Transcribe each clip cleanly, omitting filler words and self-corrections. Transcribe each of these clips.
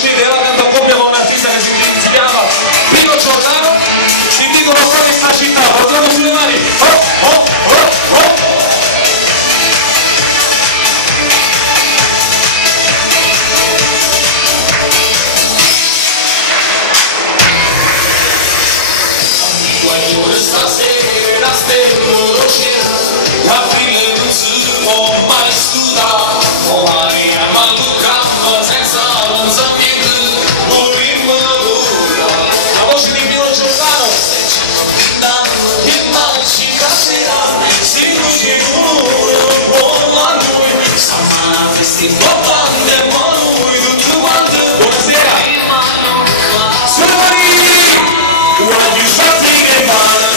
conoscete, la canta a coppia con un artista che si chiama Pino Giordano, si dicono fuori in una città, portiamo sulle mani, oh, oh, oh, oh. Stasera stendo l'oceano, la fine non si può mai scudare, ormai amando senza non sa niente, morimmo d'ora. La voce di Pino Giordano, che mai ci passerà, se non c'è un buono a noi, stamattina sti bottande, ma noi tutti quanti. Buonasera! Sorry! Guardi fatti che vanno.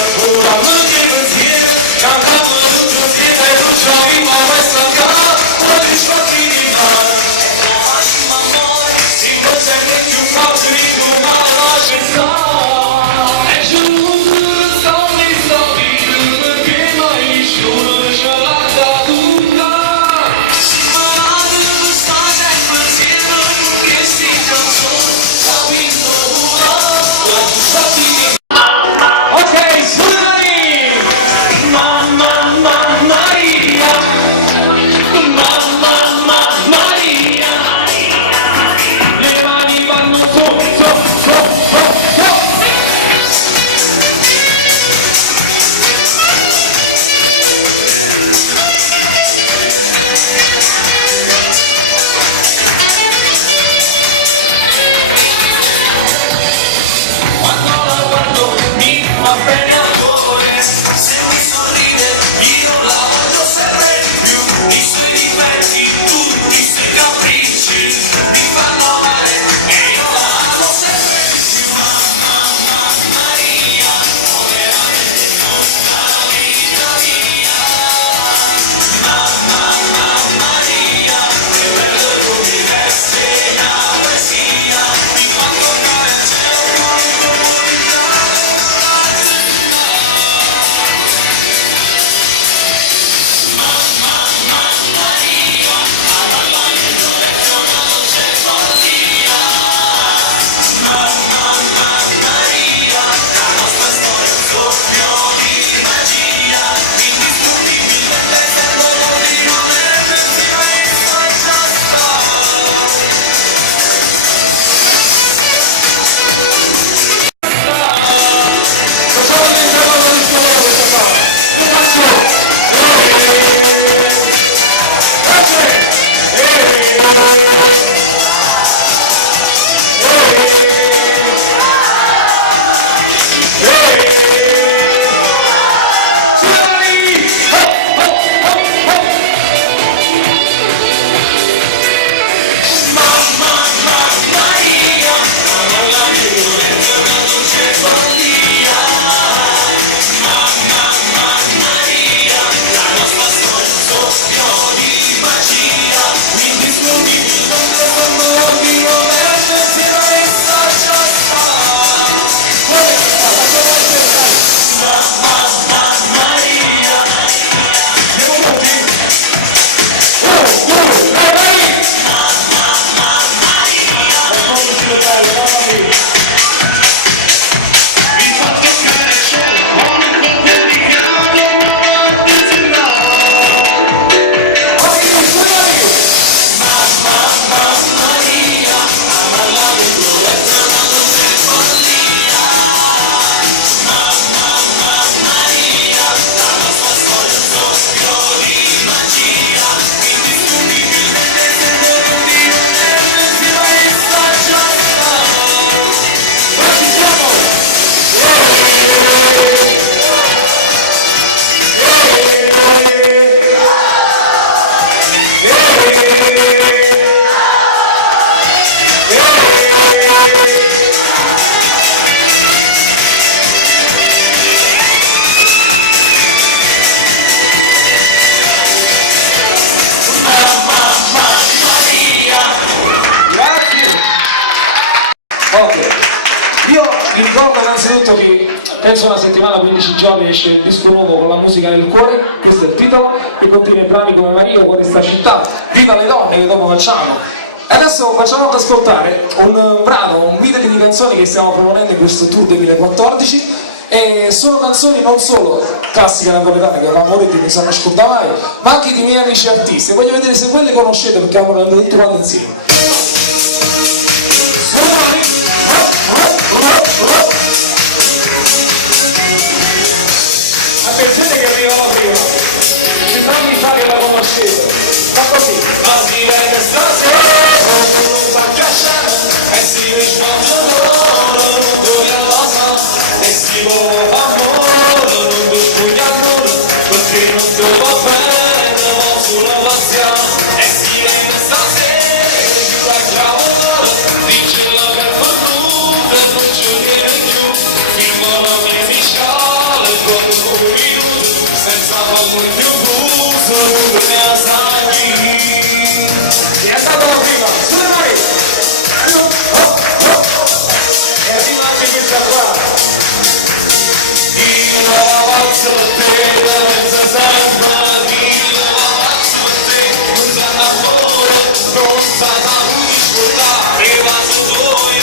innanzitutto che penso una settimana, 15 giorni esce il disco nuovo con la musica del cuore, questo è il titolo, che contiene brani come Maria, Cuore sta città, Viva le donne che dopo facciamo, Adesso facciamo ascoltare un brano, un video di canzoni che stiamo proponendo in questo tour 2014 e sono canzoni non solo classiche napoletane che avevamo detto che non si nasconda mai, ma anche di miei amici artisti. Voglio vedere se voi le conoscete perché abbiamo detto tutti quanti insieme. Attenzione che arriva la prima, mi fammi fare che la conoscete, fa così. Ma si vede stasera, non fa cacciare, e si risponde l'oro, non voglio la sa, e si vuole amore, non ti spugna ancora, perché non ti va bene, ma sulla passione, e si vede stasera, più la chiave dice la che fa tutto, e non ci viene più, firma la mia fiscale, proprio come io, senza paura più buso, non me la sai. È andato la prima, sulle mani! E arriva anche questa qua! Io la valsa per te, la mezza samba, io la valsa per te, non sa d'amore, non sa da ascoltare, ma su voi,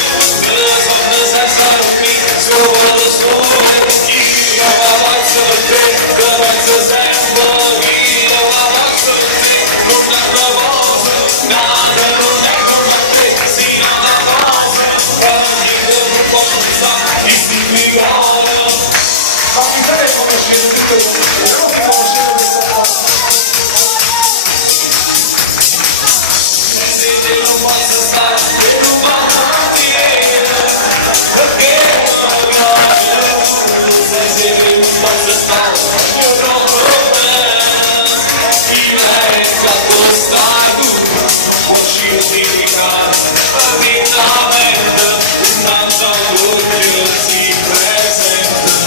le sonne senza dormi, solo le sole, io la valsa per te, la mezza samba, io la valsa per te, non ha da cosa, nada non è come te, si non ha cosa, ogni giorno forza, e si figura. Ma mi sa che conoscete tutte le cose, però che conoscete questa qua. Se te non posso stare, te non posso dire, perché non piace, se te non posso stare, io troppo bene, chi resta tu stai tu, puoi giustificare, rapidamente, intanto l'occhio si presenta,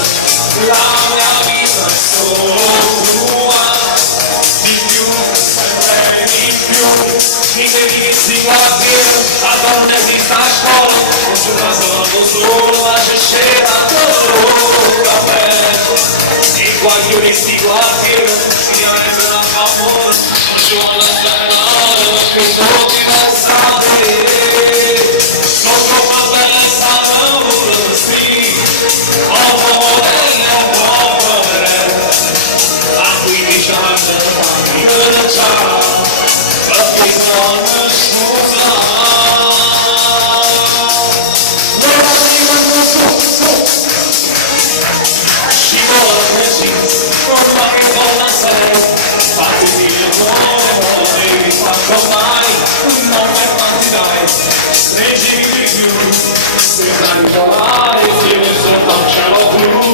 la mia vita è solo tua, di più, sempre di più, mi vedi che si quartiere, a donne si sta a scuola, non ci fa solo, ma c'è scena, solo caffè, i guaglioni sti quartiere, si chiamano amore, non ci vuole stare, che pochi pensate, non troppo bella stare, sì, amore, a 15 anni, io già, perché sono scusa, non arrivano scivola così, non fa che buona sei, fatti il mondo, devi farlo mai, non mi fatti dai, leggimi di più, se sai volare, io sotto un cielo blu.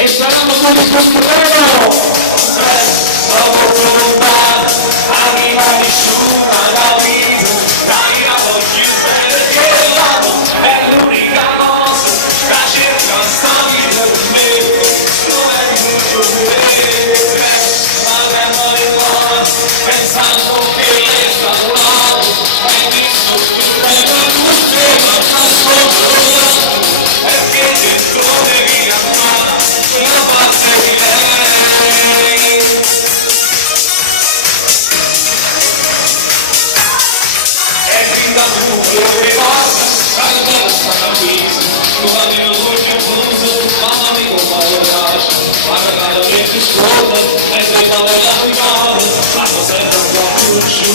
E sperando come comprero la volontà arriva nessuna da vita dai la voglio perché l'amo è l'unica cosa da cerca sta vita per me non è tutto bene ma vengo in cuore pensando che lei è stato là hai visto che lei è tutte ma non sono perché dentro devi amare la parte di lei e grinda pure le cose canta la strada qui tu la mia voce appunto mamma mia come lo piace ma regalo che ti scorda e prima della brigata fatto sempre un po' più giù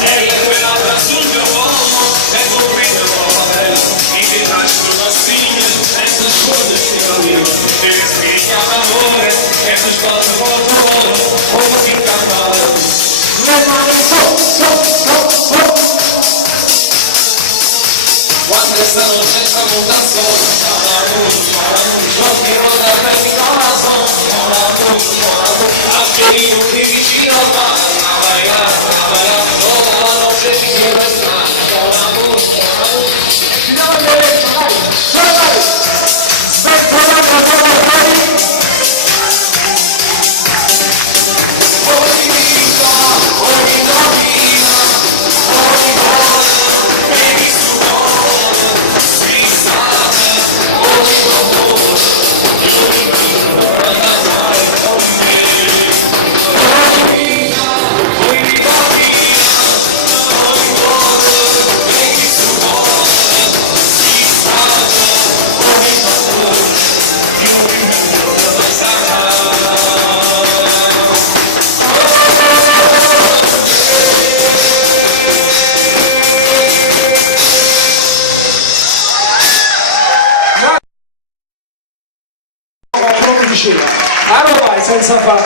e le tue labbra sul mio uomo e tu prima con la bella mi vedrai sulla sigla e tu scordi si cammina e spiglia l'amore e tu scordi con il cuore come si cantare le mani so restano senza mutazione, non ti roda per il corazon, anche i minuti vicino vai, la notte ci si resta, Allora vai senza fare